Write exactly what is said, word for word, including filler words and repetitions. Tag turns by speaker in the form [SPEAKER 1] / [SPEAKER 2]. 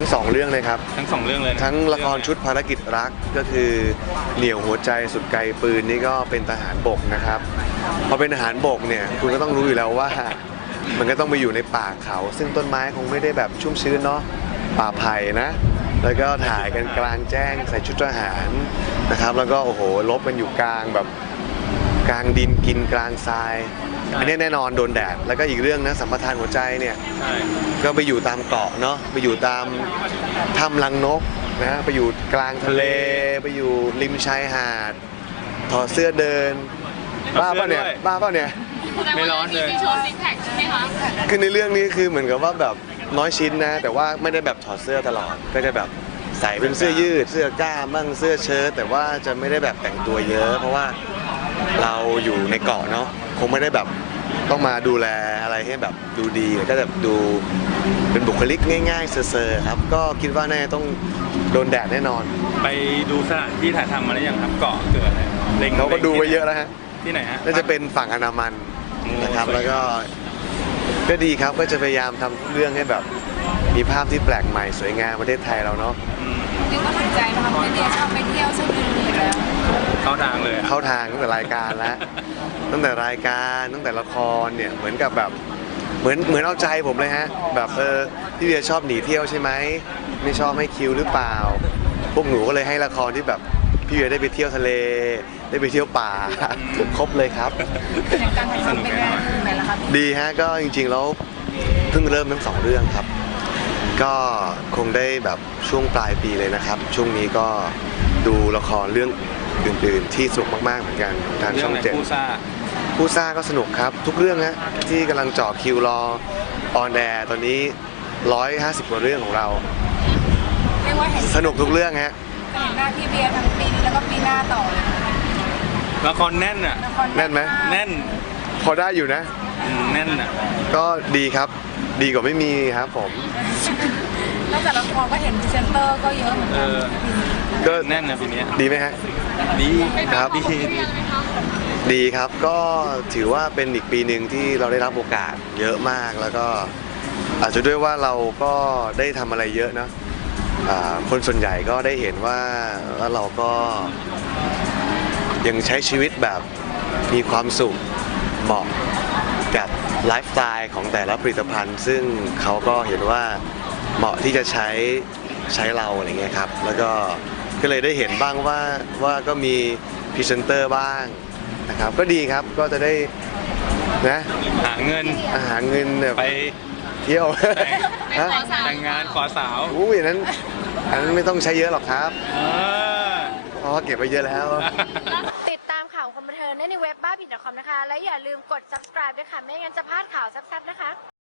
[SPEAKER 1] สองเรื่องเลยครับ
[SPEAKER 2] ทั้งสองเรื่องเลย
[SPEAKER 1] ทั้งละครชุดภารกิจรักก็คือเหนี่ยวหัวใจสุดไกลปืนนี่ก็เป็นทหารบกนะครับพอเป็นทหารบกเนี่ยคุณก็ต้องรู้อยู่แล้วว่ามันก็ต้องไปอยู่ในป่าเขา ซึ่งต้นไม้คงไม่ได้แบบชุ่มชื้นเนาะป่าไผ่นะแล้วก็ถ่ายกันกลางแจ้งใส่ชุดทหารนะครับแล้วก็โอ้โหลบกันอยู่กลางแบบกลางดินกินกลางทรายอันนี้แน่นอนโดนแดดแล้วก็อีกเรื่องนะสัมปทานหัวใจเนี่ยก็ไปอยู่ตามเกาะเนาะไปอยู่ตามถ้ำลังนกนะไปอยู่กลางทะเลไปอยู่ริมชายหาดถอดเสื้อเดินบ้าป่ะเนี่ยบ้าป่ะเนี่ย
[SPEAKER 2] ไม่ร้อนเลย
[SPEAKER 3] โชว์ซิกแพคใช่ไหมคะ
[SPEAKER 1] คือในเรื่องนี้คือเหมือนกับว่าแบบน้อยชิ้นนะแต่ว่าไม่ได้แบบถอดเสื้อตลอดก็จะแบบใส่เป็นเสื้อยืดเสื้อกล้ามบ้างเสื้อเชิ้ตแต่ว่าจะไม่ได้แบบแต่งตัวเยอะเพราะว่าเราอยู่ในเกาะเนาะคงไม่ได้แบบต้องมาดูแลอะไรให้แบบดูดีก็แบบดูเป็นบุคลิกง่ายๆเซอร์ๆครับก็คิดว่าแน่ต้องโดนแดดแน่นอน
[SPEAKER 2] ไปดูสถานที่ถ่ายทำมาแล้วยังครับเกาะเกิดอะไร
[SPEAKER 1] เขาก็ดูไว้เยอะแล้วฮะ
[SPEAKER 2] ที่ไหนฮะ
[SPEAKER 1] น่าจะเป็นฝั่งอันดามันนะครับแล้วก็ก็ดีครับก็จะพยายามทำเรื่องให้แบบมีภาพที่แปลกใหม่สวยงามประเทศไทยเราเนาะ
[SPEAKER 3] เรียกว่าสนใจนะคะไม่ได้ชอบไปเที่ยวชอบดูอยู่แล้ว
[SPEAKER 2] เข้าทางเลย
[SPEAKER 1] เข้าทางตั้งแต่รายการแล้วตั้งแต่รายการตั้งแต่ละครเนี่ยเหมือนกับแบบเหมือนเหมือนเอาใจผมเลยฮะแบบเออพี่เบียร์ชอบหนีเที่ยวใช่ไหมไม่ชอบให้คิวหรือเปล่าพวกหนูก็เลยให้ละครที่แบบพี่เบียร์ได้ไปเที่ยวทะเลได้ไปเที่ยวป่าครบเลยครับ
[SPEAKER 3] อย่างการถ่ายทำเป็นไงไหนล่ะครับ
[SPEAKER 1] ดีฮะก็จริงๆแล้วเพิ่งเริ่มทั้งสองเรื่องครับก็คงได้แบบช่วงปลายปีเลยนะครับช่วงนี้ก็ดูละครเรื่องอื่นๆที่สนุกมากๆเหมือนกันทางช่องเจ็ด
[SPEAKER 2] คู่ซ่า
[SPEAKER 1] คู่ซ่าก็สนุกครับทุกเรื่องฮะที่กำลังจ่อคิวรอออนแอร์ตอนนี้หนึ่งร้อยห้าสิบกว่าเรื่องของเราสนุกทุกเรื่องฮะ
[SPEAKER 3] เห็นหน้าพี่เบียร์ทั้งปีนี้แล้วก็ปีหน้าต่อเลย
[SPEAKER 2] ละครแน่นอ่ะ
[SPEAKER 1] แน่นไหม
[SPEAKER 2] แน่น
[SPEAKER 1] พอได้อยู่นะ
[SPEAKER 2] แน่นอ่ะ
[SPEAKER 1] ก็ดีครับดีกว่าไม่มีครับผม
[SPEAKER 3] นอกจากละครก็เห็นพรีเซนเตอร์ก็เยอะเหมือนกัน
[SPEAKER 1] ก็
[SPEAKER 2] แน่นนะปีนี้
[SPEAKER 1] ดีไหมฮะ
[SPEAKER 2] ดี
[SPEAKER 1] ครับดีดีครับก็ถือว่าเป็นอีกปีหนึ่งที่เราได้รับโอกาสเยอะมากแล้วก็อาจจะด้วยว่าเราก็ได้ทำอะไรเยอะนะคนส่วนใหญ่ก็ได้เห็นว่าว่าเราก็ยังใช้ชีวิตแบบมีความสุขเหมาะกับไลฟ์สไตล์ของแต่ละผลิตภัณฑ์ ซึ่งเขาก็เห็นว่าเหมาะที่จะใช้ใช้เราอะไรเงี้ยครับแล้วก็ก็เลยได้เห็นบ้างว่าว่าก็มีพรีเซนเตอร์บ้างนะครับก็ดีครับก็จะได้นะ
[SPEAKER 2] หาเงิน
[SPEAKER 1] หาเงิน
[SPEAKER 2] ไป
[SPEAKER 1] เที่ยว
[SPEAKER 2] แต่งงานขอสาว
[SPEAKER 1] อุ้ยอันนั้นอันนั้นไม่ต้องใช้เยอะหรอกครับเพราะว่าเก็บไปเยอะแล้ว
[SPEAKER 4] ติดตามข่าวความบันเทิงได้ในเว็บบ้าบิน ดอท คอม นะคะและอย่าลืมกด ซับสไครบ์ ด้วยค่ะไม่งั้นจะพลาดข่าวแซ่บๆนะคะ